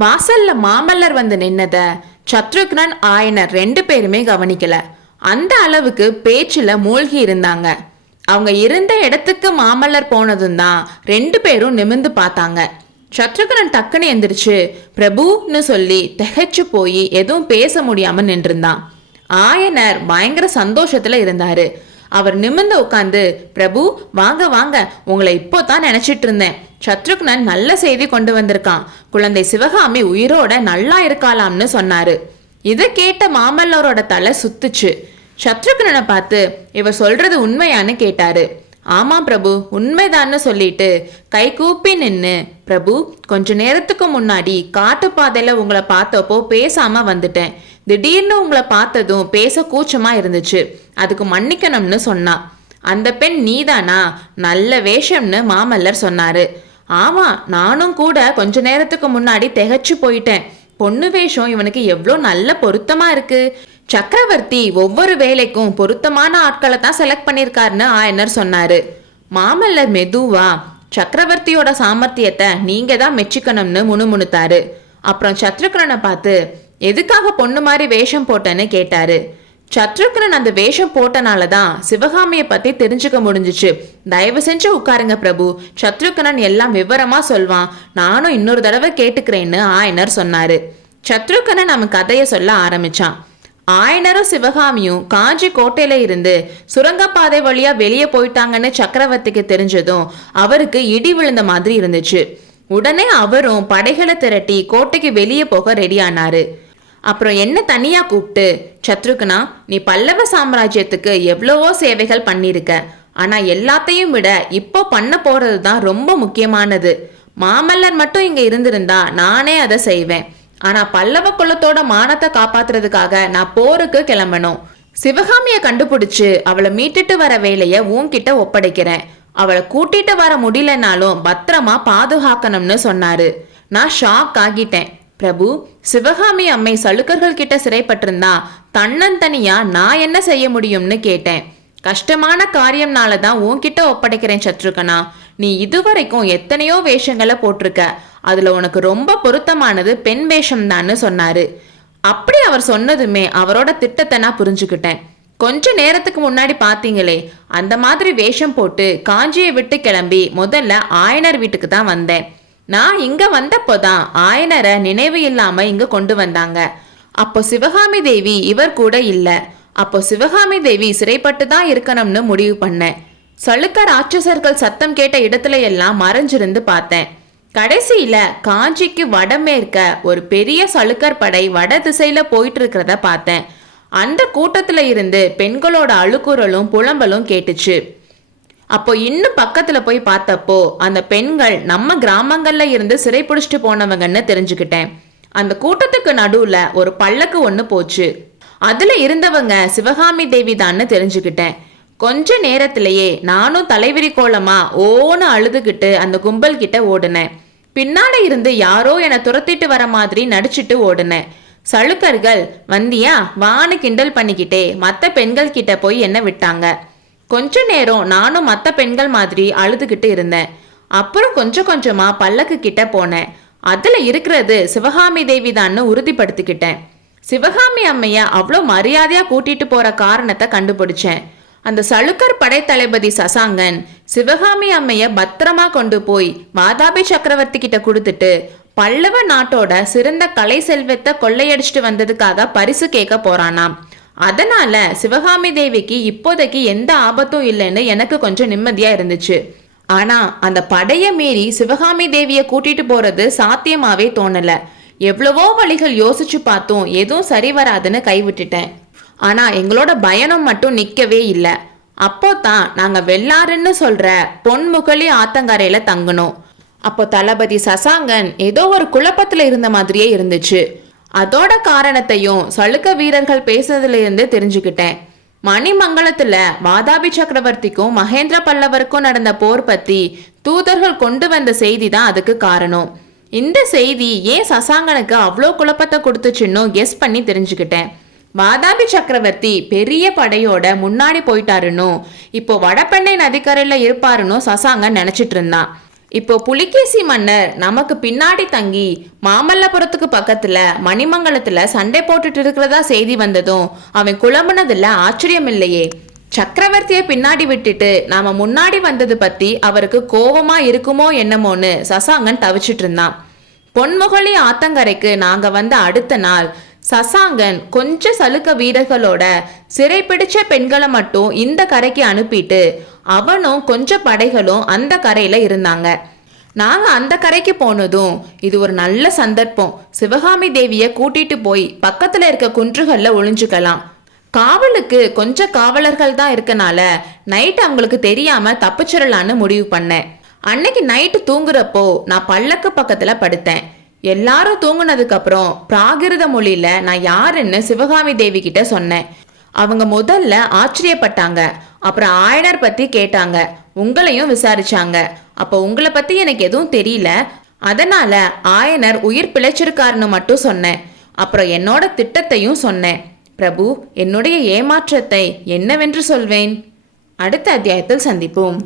வாசல்ல மாமல்லர் வந்து நின்னத சத்ருக்னன் ஆயனர் 2 பேருமே கவனிக்கல. அந்த அளவுக்கு பேச்சுல மூழ்கி இருந்தாங்க. அவங்க இருந்த இடத்துக்கு மாமல்லர் போனதும் தான் 2 பேரும் நிமிர்ந்து பார்த்தாங்க. சத்ருக்னன் டக்குன்னு எந்திரிச்சு பிரபுன்னு சொல்லி திகைச்சு போய் எதுவும் பேச முடியாம நின்றுந்தான். ஆயனர் பயங்கர சந்தோஷத்துல இருந்தாரு. அவர் நிமிர்ந்து உட்காந்து, பிரபு வாங்க வாங்க, உங்களை இப்போதான் நினைச்சிட்டு இருந்தேன். சத்ருக்னன் நல்ல செய்தி கொண்டு வந்திருக்கான். குழந்தை சிவகாமி உயிரோட நல்லா இருக்காளாம்னு சொன்னாரு. இதை கேட்ட மாமல்லரோட தலை சுத்துச்சு. சத்ருக்னனை பார்த்து இவர் சொல்றது உண்மையான்னு கேட்டாரு. ஆமா பிரபு, உண்மைதான்னு சொல்லிட்டு கை கூப்பி நின்னு, பிரபு கொஞ்ச நேரத்துக்கு முன்னாடி காட்டுப்பாதையில உங்களை பார்த்தப்போ பேசாம வந்துட்டேன். திடீர்னு உங்களை பார்த்ததும் பேச கூச்சமா இருந்துச்சு, அதுக்கு மன்னிக்கணும்னு சொன்னா. அந்த பெண் நீதானா? நல்ல வேஷம்னு மாமல்லர் சொன்னாரு. ஆமா, நானும் கூட கொஞ்ச நேரத்துக்கு முன்னாடி திகைச்சு போயிட்டேன். பொண்ணு வேஷம் இவனுக்கு எவ்வளோ நல்ல பொருத்தமா இருக்கு. சக்கரவர்த்தி ஒவ்வொரு வேலைக்கும் பொருத்தமான ஆட்களை தான் செலக்ட் பண்ணியிருக்காருன்னு ஆயனர் சொன்னாரு. மாமல்லர் மெதுவா, சக்கரவர்த்தியோட சாமர்த்தியத்தை நீங்க தான் மெச்சிக்கணும்னு முணுமுணுத்தாரு. அப்புறம் சத்ருக்னனை பார்த்து எதுக்காக பொண்ணு மாதிரி வேஷம் போட்டேன்னு கேட்டாரு. சத்ருக்னன் அந்த வேஷம் போட்டனால தான் சிவகாமியை பத்தி தெரிஞ்சுக்க முடிஞ்சிச்சு. தயவு செஞ்சு உட்காருங்க பிரபு, சத்ருக்னன் எல்லாம் விவரமா சொல்வான். நானும் இன்னொரு தடவை கேட்டுக்கிறேன்னு ஆயனர் சொன்னாரு. சத்ருக்னன் நம்ம கதையை சொல்ல ஆரம்பிச்சான். ஆயனரும் சிவகாமியும் காஞ்சி கோட்டையில இருந்து சுரங்கப்பாதை வழியா வெளியே போயிட்டாங்கன்னு சக்கரவர்த்திக்கு தெரிஞ்சதும் அவருக்கு இடி விழுந்த மாதிரி இருந்துச்சு. உடனே அவரும் படைகளை திரட்டி கோட்டைக்கு வெளியே போக ரெடி ஆனாரு. அப்புறம் என்ன தனியா கூப்பிட்டு, சத்ருக்னா, நீ பல்லவ சாம்ராஜ்யத்துக்கு எவ்வளவோ சேவைகள் பண்ணிருக்க. ஆனா எல்லாத்தையும் விட இப்போ பண்ண போறது தான் ரொம்ப முக்கியமானது. மாமல்லர் மட்டும் இங்க இருந்திருந்தா நானே அதை செய்வேன். ஆனா பல்லவ குலத்தோட மானத்தை காப்பாத்துறதுக்காக நான் போருக்கு கிளம்பணும். சிவகாமிய கண்டுபிடிச்சு அவளை மீட்டுட்டு வர வேலைய உன்கிட்ட ஒப்படைக்கிறேன். அவளை கூட்டிட்டு வர முடியலனாலும் பத்திரமா பாதுகாக்கணும்னு சொன்னாரு. நான் ஷாக் ஆகிட்டேன். பிரபு, சிவகாமி அம்மை சளுக்கர்கள் கிட்ட சிறைப்பட்டிருந்தா தன்னந்தனியா நான் என்ன செய்ய முடியும்னு கேட்டேன். கஷ்டமான காரியம்னால தான் உன்கிட்ட ஒப்படைக்கிறேன் சத்ருகனா. நீ இதுவரைக்கும் எத்தனையோ வேஷங்களை போட்டிருக்க. அதுல உனக்கு ரொம்ப பொருத்தமானது பெண் வேஷம் தான்னு சொன்னாரு. அப்படி அவர் சொன்னதுமே அவரோட திட்டத்தை நான் புரிஞ்சுக்கிட்டேன். கொஞ்ச நேரத்துக்கு முன்னாடி பாத்தீங்களே, அந்த மாதிரி வேஷம் போட்டு காஞ்சியை விட்டு கிளம்பி முதல்ல ஆயனர் வீட்டுக்கு தான் வந்தேன். நான் இங்க வந்தப்போதான் ஆயனரை நினைவு இல்லாம இங்க கொண்டு வந்தாங்க. அப்போ சிவகாமி தேவி இவர் கூட இல்ல. அப்போ சிவகாமி தேவி சிறைப்பட்டு தான் இருக்கணும்னு முடிவு பண்ணேன். சளுக்க ராட்சசர்கள் சத்தம் கேட்ட இடத்துல எல்லாம் மறைஞ்சிருந்து பார்த்தேன். கடைசியில காஞ்சிக்கு வடமேற்க ஒரு பெரிய சளுக்கர் படை வட திசையில போயிட்டு இருக்கிறத பார்த்தேன். அந்த கூட்டத்துல இருந்து பெண்களோட அழுக்குறலும் புலம்பலும் கேட்டுச்சு. அப்போ இன்னும் பக்கத்துல போய் பார்த்தப்போ அந்த பெண்கள் நம்ம கிராமங்கள்ல இருந்து சிறை பிடிச்சிட்டு போனவங்கன்னு தெரிஞ்சுக்கிட்டேன். அந்த கூட்டத்துக்கு நடுவுல ஒரு பல்லக்கு ஒண்ணு போச்சு. அதுல இருந்தவங்க சிவகாமி தேவி தான்னு தெரிஞ்சுக்கிட்டேன். கொஞ்ச நேரத்திலேயே நானும் தலைவிரி கோலமா ஓன்னு அழுதுகிட்டு அந்த கும்பல் கிட்ட ஓடுனேன். பின்னாடி இருந்து யாரோ என்னை துரத்திட்டு வர மாதிரி நடிச்சிட்டு ஓடுனேன். சளுக்கர்கள் வந்தியா வான்னு கிண்டல் பண்ணிக்கிட்டே மற்ற பெண்கள் கிட்ட போய் என்ன விட்டாங்க. கொஞ்ச நேரம் நானும் மற்ற பெண்கள் மாதிரி அழுதுகிட்டு இருந்தேன். அப்புறம் கொஞ்சம் கொஞ்சமா பல்லக்கு கிட்ட போனேன். அதுல இருக்கிறது சிவகாமி தேவி தான்னு உறுதிப்படுத்திக்கிட்டேன். சிவகாமி அம்மைய அவ்வளோ மரியாதையா கூட்டிட்டு போற காரணத்தை கண்டுபிடிச்சேன். அந்த சளுக்கர் படை தளபதி சசாங்கன் சிவகாமி அம்மைய பத்திரமா கொண்டு போய் வாதாபி சக்கரவர்த்தி கிட்ட கொடுத்துட்டு பல்லவ நாட்டோட சிறந்த கலை செல்வத்தை கொள்ளையடிச்சிட்டு வந்ததுக்காக பரிசு கேட்க போறானாம். அதனால சிவகாமி தேவிக்கு இப்போதைக்கு எந்த ஆபத்தும் இல்லைன்னு எனக்கு கொஞ்சம் நிம்மதியா இருந்துச்சு. ஆனா அந்த படைய மீறி சிவகாமி தேவிய கூட்டிட்டு போறது சாத்தியமாவே தோணல. எவ்வளவோ வழிகள் யோசிச்சு பார்த்தோம், எதுவும் சரி வராதுன்னு கைவிட்டுட்டேன். ஆனா எங்களோட பயணம் மட்டும் நிக்கவே இல்லை. அப்போ தான் நாங்க வெள்ளாறுன்னு சொல்ற பொன்முகலி ஆத்தங்கரையில தங்கணும். அப்போ தளபதி சசாங்கன் ஏதோ ஒரு குழப்பத்துல இருந்த மாதிரியே இருந்துச்சு. அதோட காரணத்தையும் சளுக்க வீரர்கள் பேசுறதுல இருந்து தெரிஞ்சுக்கிட்டேன். மணிமங்கலத்துல வாதாபி சக்கரவர்த்திக்கும் மகேந்திர பல்லவருக்கும் நடந்த போர் பத்தி தூதர்கள் கொண்டு வந்த செய்தி தான் அதுக்கு காரணம். இந்த செய்தி ஏன் சசாங்கனுக்கு அவ்வளோ குழப்பத்தை கொடுத்துச்சுன்னு கெஸ் பண்ணி தெரிஞ்சுக்கிட்டேன். வாதாபி சக்கரவர்த்தி பெரிய படையோட முன்னாடி போயிட்டாருன்னு, இப்போ வடபெண்ணை நதிக்கரையில இருப்பாருன்னு சசாங்கன் நினைச்சிட்டு இருந்தான். இப்போ புலிகேசி மன்னர் நமக்கு பின்னாடி தங்கி மாமல்லபுரத்துக்கு பக்கத்துல மணிமங்கலத்துல சண்டை போட்டுட்டு இருக்கிறதா செய்தி வந்ததும் அவன் குழம்புனதுல ஆச்சரியம் இல்லையே. சக்கரவர்த்தியை பின்னாடி விட்டுட்டு நாம முன்னாடி வந்தது பத்தி அவருக்கு கோபமா இருக்குமோ என்னமோன்னு சசாங்கன் தவிச்சிட்டு இருந்தான். பொன்முகலி ஆத்தங்கரைக்கு நாங்க வந்த அடுத்த நாள் சசாங்கன் கொஞ்ச சலுக்க வீரர்களோட சிறை பிடிச்ச பெண்களை மட்டும் இந்த கரைக்கு அனுப்பிட்டு அவனும் கொஞ்சம் படைகளும் அந்த கரையில இருந்தாங்க. நாங்க அந்த கரைக்கு போனதும் இது ஒரு நல்ல சந்தர்ப்பம், சிவகாமி தேவிய கூட்டிட்டு போய் பக்கத்துல இருக்க குன்றுகள்ல ஒளிஞ்சுக்கலாம். காவலுக்கு கொஞ்சம் காவலர்கள் தான் இருக்கனால நைட் அவங்களுக்கு தெரியாம தப்பிச்சிடலான்னு முடிவு பண்ணேன். அன்னைக்கு நைட்டு தூங்குறப்போ நான் பல்லக்கு பக்கத்துல படுத்தேன். எல்லாரும் தூங்குனதுக்கு அப்புறம் பிராகிருத மொழியில நான் யாருன்னு சிவகாமி தேவி கிட்ட சொன்னேன். அவங்க முதல்ல ஆச்சரியப்பட்டாங்க. அப்புறம் ஆயனர் பத்தி கேட்டாங்க, உங்களையும் விசாரிச்சாங்க. அப்போ உங்களை பத்தி எனக்கு எதுவும் தெரியல, அதனால ஆயனர் உயிர் பிழைச்சிருக்காருன்னு மட்டும் சொன்னேன். அப்புறம் என்னோட திட்டத்தையும் சொன்னேன். பிரபு, என்னுடைய ஏமாற்றத்தை என்னவென்று சொல்வேன்? அடுத்த அத்தியாயத்தில் சந்திப்போம்.